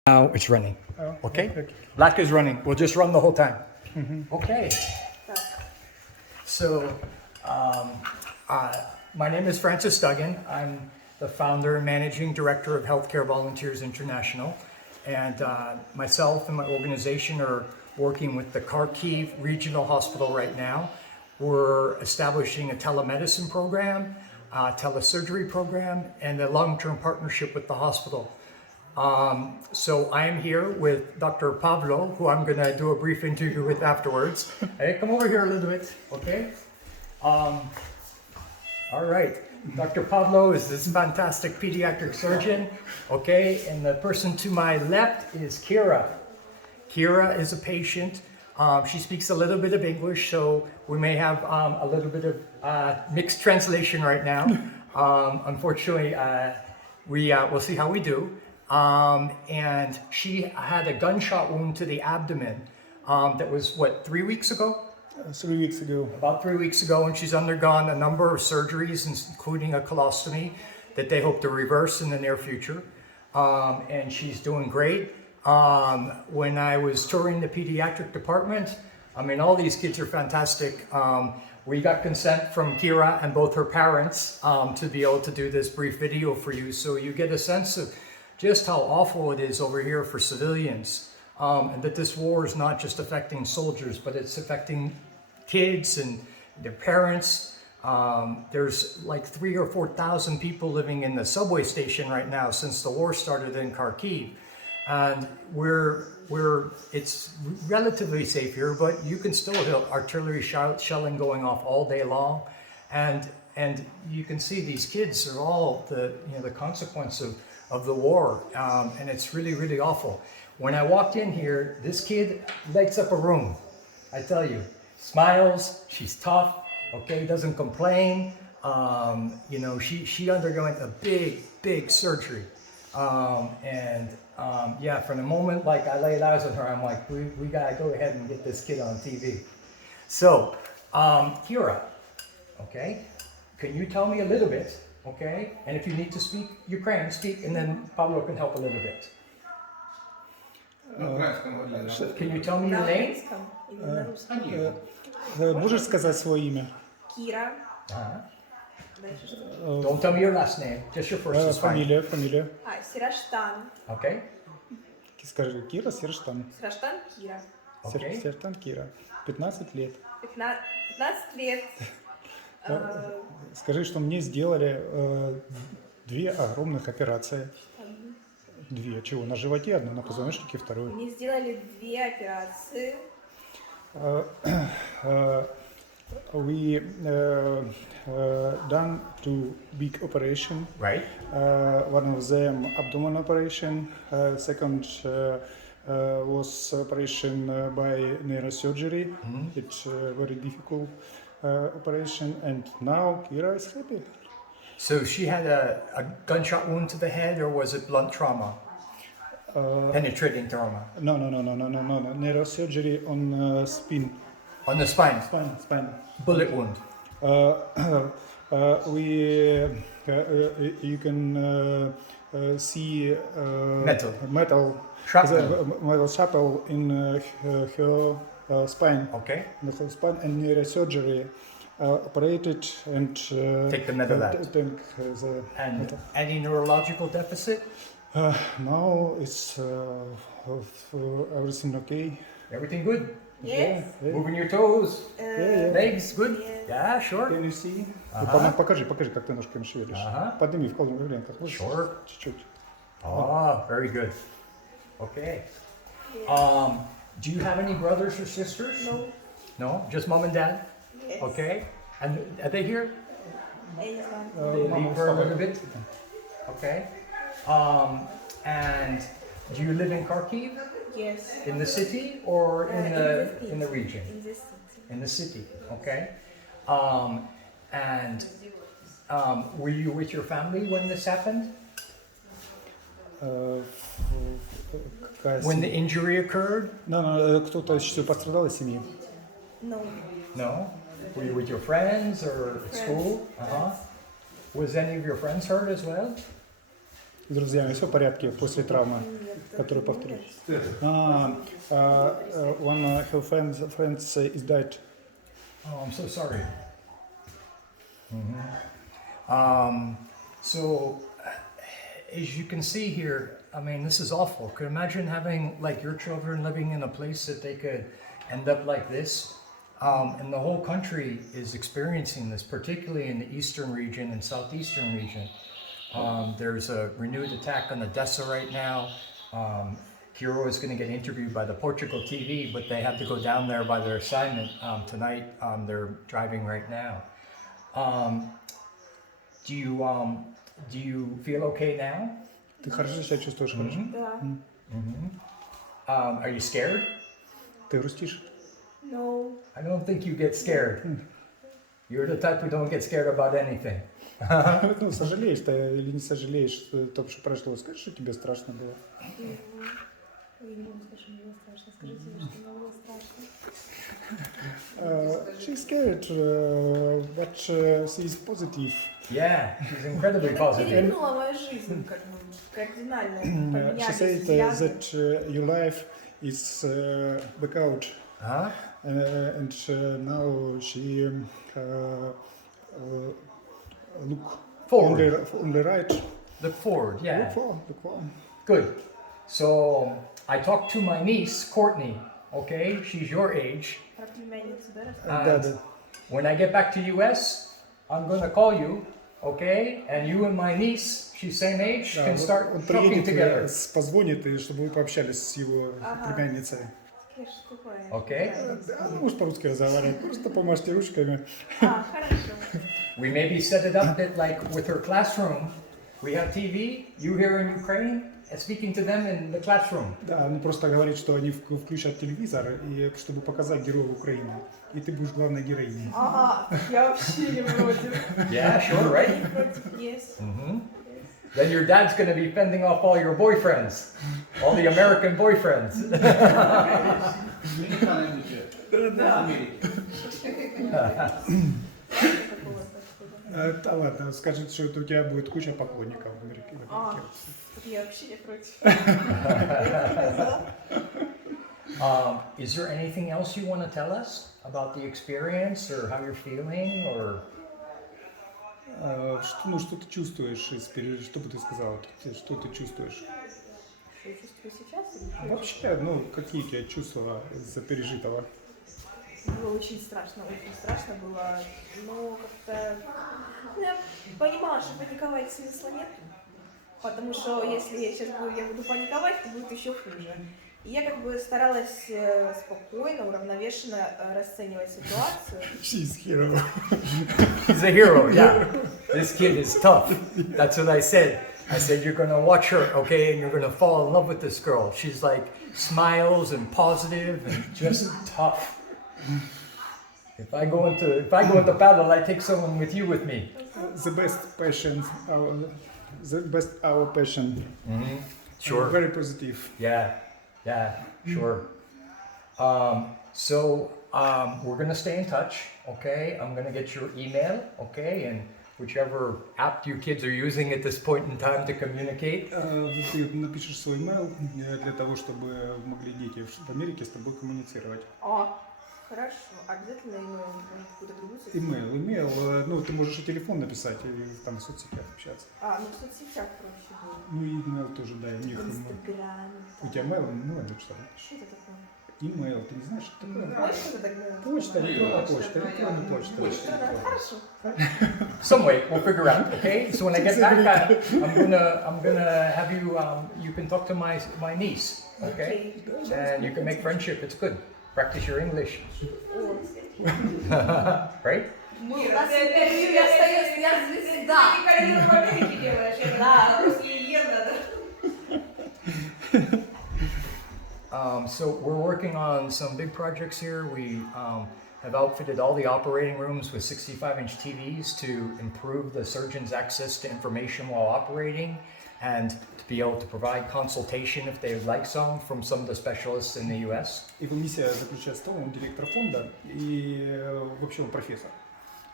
Now it's running. Oh, Okay? Black is running. We'll just run the whole time. Okay. So, my name is Francis Duggan. I'm the founder and managing director of Healthcare Volunteers International. And myself and my organization are working with the Kharkiv Regional Hospital right now. We're establishing a telemedicine program, a telesurgery program, and a long-term partnership with the hospital. So I'm here with Dr. Pablo, who I'm going to do a brief interview with afterwards. Hey, come over here a little bit, okay? All right. Dr. Pablo is this fantastic pediatric surgeon, okay? And the person to my left is Kira. Kira is a patient. She speaks a little bit of English, so we may have a little bit of mixed translation right now. Unfortunately, we'll see how we do. And she had a gunshot wound to the abdomen that was, 3 weeks ago? 3 weeks ago. About 3 weeks ago, and she's undergone a number of surgeries, including a colostomy, that they hope to reverse in the near future. And she's doing great. When I was touring the pediatric department, I mean, all these kids are fantastic. We got consent from Kira and both her parents to be able to do this brief video for you, so you get a sense of just how awful it is over here for civilians, and that this war is not just affecting soldiers, but it's affecting kids and their parents. There's like 3,000 or 4,000 people living in the subway station right now since the war started in Kharkiv, and it's relatively safe here, but you can still hear artillery shelling going off all day long, and you can see these kids are all the consequence of the war, and it's really, really awful. When I walked in here, this kid lights up a room. I tell you, smiles, she's tough, okay, doesn't complain. She underwent a big surgery. From the moment like I laid eyes on her, I'm like, we gotta go ahead and get this kid on TV. So, Kira, okay, can you tell me a little bit? Okay, and if you need to speak Ukrainian, speak, and then Pablo can help a little bit. Can you tell me your name? Можешь сказать свое имя? Кира. Don't tell me your last name, just your first is fine. Фамилия. Сираштан. Okay. Скажи, Кира Серштан. Сираштан Кира. Okay. Серштан Кира. 15 лет. 15 лет. Скажи, что мне сделали 2 огромных операции. 2. Чего? На животе одну, на позвоночнике вторую. Мне сделали 2 операции. We done 2 big operation. Right. One of them abdomen operation. Second was operation by neurosurgery. It's very difficult operation, and now Kira is happy. So she had a gunshot wound to the head, or was it blunt trauma? Penetrating trauma? No. Neurosurgery on spine. On the spine? Spine. Bullet wound? You can see Metal. Shrapnel. Metal shrapnel in her spine. Okay. In the whole spine, and neurosurgery operated and Take the metal out. And metal. any neurological deficit? Now it's everything okay. Everything good? Yes. Yeah. Moving your toes? Yeah. Legs good? Yes. Yeah, sure. Can you see? Покажи, как ты ножками шевелишь. Подними в колонну давления, как можешь. Sure. Чуть-чуть. Oh, very good. Okay. Do you have any brothers or sisters? No. No? Just mom and dad? Yes. Okay. And are they here? Yes. They leave for a little bit? Okay. And do you live in Kharkiv? Yes. In the city or in the region? In the city. In the city, okay. Were you with your family when this happened? When the injury occurred? No, кто-то еще пострадал из семьи? No. No? Were you with your friends or at school? Was any of your friends hurt as well? С друзьями все в порядке после травмы, которую повторилась? One of her friends is died. Oh, I'm so sorry. So, as you can see here, I mean, this is awful. Could imagine having like your children living in a place that they could end up like this. And the whole country is experiencing this, particularly in the eastern region and southeastern region. There's a renewed attack on Odessa right now. Kiro is going to get interviewed by the Portugal TV, but they have to go down there by their assignment tonight. They're driving right now. Do you feel okay now? Ты хорошо себя чувствуешь? Хорошо? Да. Are you scared? Ты грустишь? No. I don't think you get scared. You're the type who don't get scared about anything. Ну, сожалеешь ты или не сожалеешь то, что прошло? Скажи, что тебе страшно было. Я не могу сказать, что мне было страшно. Скажите мне, что мне было страшно. She's scared, but she is positive. Yeah, she's incredibly positive. Перевернула мою жизнь, как бы, кардинально. Поменялись She said взгляды. that your life is back out. Huh? And now she look Forward. on the right. Look forward, yeah. Look forward. Good. So I talked to my niece, Courtney, okay? She's your age. Про племянницу, да, Да, And да. when I get back to US, I'm going to call you, okay? And you and my niece, she's same age, Да, can вот start он talking приедет, together. позвонит, и чтобы вы пообщались с его Ага. племянницей. Конечно, такое. Окей. Да, она может по-русски разговаривать, просто помажьте ручками. Хорошо. We maybe set it up that like with her classroom, we have TV, you here in Ukraine, and speaking to them in the classroom. Да, ну просто говорит, что они включат телевизор, и чтобы показать героев Украины. И ты будешь главной героиней. Ага, я вообще не против. Yeah, sure, right? Не против, yes. Then your dad's going to be fending off all your boyfriends, all the American boyfriends. Да ладно, скажет, что у тебя будет куча поклонников в Америке. Я вообще не против. Is there anything else you want to tell us about the experience or how you're feeling or? Что ты чувствуешь, что бы ты сказала, что ты чувствуешь? Что я чувствую сейчас? Или что? Вообще, ну, какие у тебя чувства из-за пережитого? Было очень страшно было, но как-то я понимала, что паниковать смысла нет, потому что если я буду паниковать, то будет еще хуже. И я как бы старалась спокойно, уравновешенно расценивать ситуацию. She's hero. He's a hero, yeah. This kid is tough. That's what I said. I said, you're going to watch her, okay, and you're going to fall in love with this girl. She's like smiles and positive and just tough. If I go into battle, I take someone with me. The best passion, our passion. Sure. Very positive. Yeah, sure. So we're gonna stay in touch, okay? I'm gonna get your email, okay, and whichever app you kids are using at this point in time to communicate. Ты напишешь свой email для того, чтобы могли дети в Америке с тобой коммуницировать. Хорошо, обязательно имейл, может, какую-то другую соцсеть? Email, ну ты можешь и телефон написать, и там в соцсетях общаться. Ну в соцсетях проще было. Ну и email тоже, да, у них. Инстаграм. У тебя mail, ну это что? Что это такое? Email, ты не знаешь, что такое? Почта это такое? Почта, электронная почта, электронная почта. Хорошо. Some way, we'll figure out, okay? So when I get back, I'm gonna have you. You can talk to my niece, okay? And you can make friendship. It's good. Practice your English, right? У нас интервью, я звезда. Ты карьеру в Америке делаешь, да, русский езда, So we're working on some big projects here. We have outfitted all the operating rooms with 65-inch TVs to improve the surgeon's access to information while operating and to be able to provide consultation if they would like some from some of the specialists in the US. Его миссия заключается в том, он директор фонда и вообще он профессор.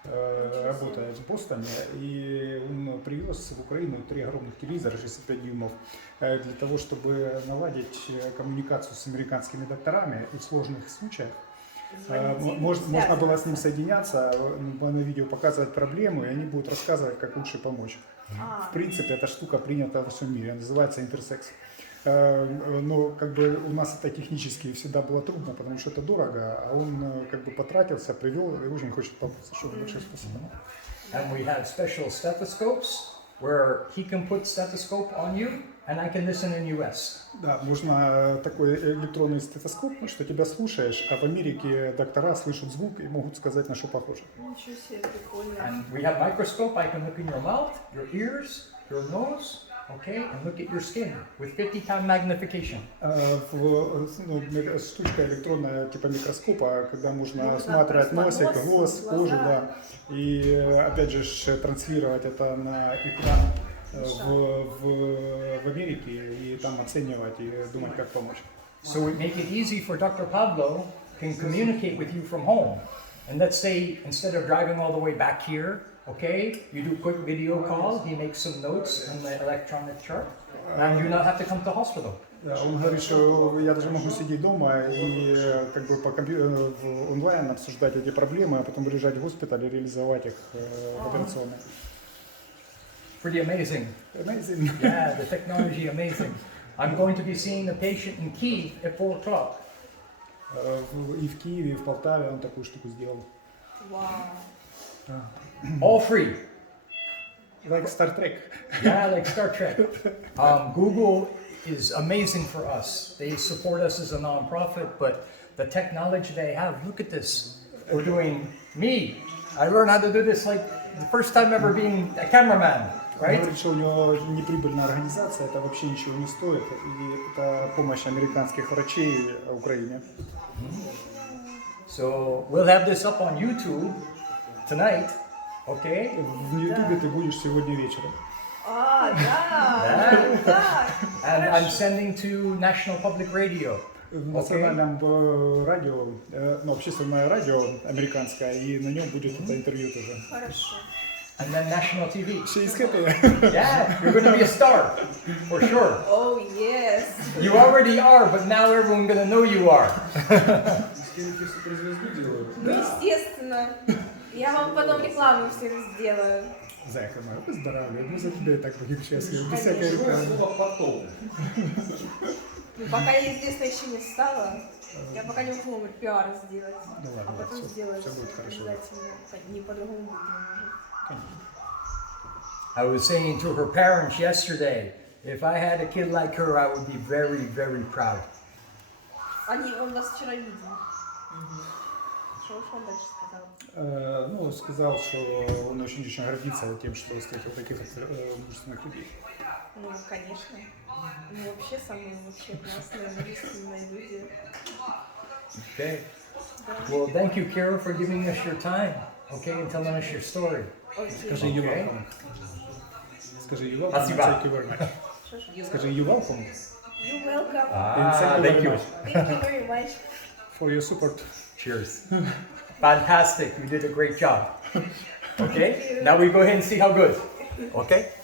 работает в Бостоне, и он привез в Украину 3 огромных телевизора 65 дюймов для того, чтобы наладить коммуникацию с американскими докторами и в сложных случаях. Можно было с ним соединяться, на видео показывать проблему, и они будут рассказывать, как лучше помочь. В принципе, эта штука принята во всем мире, называется интерсекс. Но как бы у нас это технически всегда было трудно, потому что это дорого, а он как бы потратился, привел и очень хочет помочь. Большое спасибо. And we have special stethoscopes where he can put stethoscope on you and I can listen in US. Да, нужно такой электронный стетоскоп, что тебя слушаешь, а в Америке доктора слышат звук и могут сказать, на что похоже. Ничего себе, прикольно. And we have microscope. I can look in your mouth, your ears, your nose, okay, and look at your skin with 50-time magnification. Штучка электронная типа микроскопа, когда можно Можно осматривать просто носик, нос, глаз, кожу, глаза. да, и опять же транслировать это на экран в Америке и там оценивать и думать, как помочь. So we make it easy for Dr. Pablo can communicate with you from home. And let's say instead of driving all the way back here, okay, you do a quick video call, he makes some notes on the electronic chart, and you not have to come to hospital. Он говорит, что я даже могу сидеть дома и как бы онлайн обсуждать эти проблемы, а потом приезжать в госпиталь и реализовать их в операционной. Pretty amazing. Amazing. Yeah, the technology amazing. I'm going to be seeing a patient in Kyiv at 4 o'clock. И в Киеве, и в Полтаве он такую штуку сделал. Вау. All free. Like Star Trek. Yeah, like Star Trek. Google is amazing for us. They support us as a nonprofit, but the technology they have, look at this. We're doing me. I learned how to do this like the first time ever being a cameraman, Он right? говорит, что у него неприбыльная организация, это вообще ничего не стоит, и это помощь американских врачей Украине. So we'll have this up on YouTube tonight, okay? В Ютубе ты будешь сегодня вечером. Да. And I'm sending to National Public Radio. В национальном радио, общественное радио американское, и на нем будет это интервью тоже. Хорошо. And then National TV. She's happy. Yeah, you're going to be a star, for sure. Oh, yes. You already are, but now everyone's going to know you are. Ну, естественно. Я вам потом рекламу всем сделаю. Зайка моя, поздравляю, мы за тебя и так будем счастливы, без всякой рекламы. Ну, пока я известна еще не стала, я пока не могу вам пиар сделать. Ну ладно, А потом всё сделаю будет хорошо. обязательно. Не по-другому будет не может. I was saying to her parents yesterday, if I had a kid like her, I would be very, very proud. Он вас вчера видел. Что он дальше сказал? Сказал, что он очень гордится тем, что встретил таких мужественных людей. Ну, конечно. Ну, вообще, самые вообще классные, мужественные люди. Okay. Well, thank you, Kara, for giving us your time, okay, and telling us your story. Скажи you Okay. welcome. Скажи you welcome. Спасибо. Thank you very much. Скажи you welcome. You welcome. Thank you. Thank you very much. For your support. Cheers. Fantastic. You did a great job. Okay. Now we go ahead and see how good. Okay.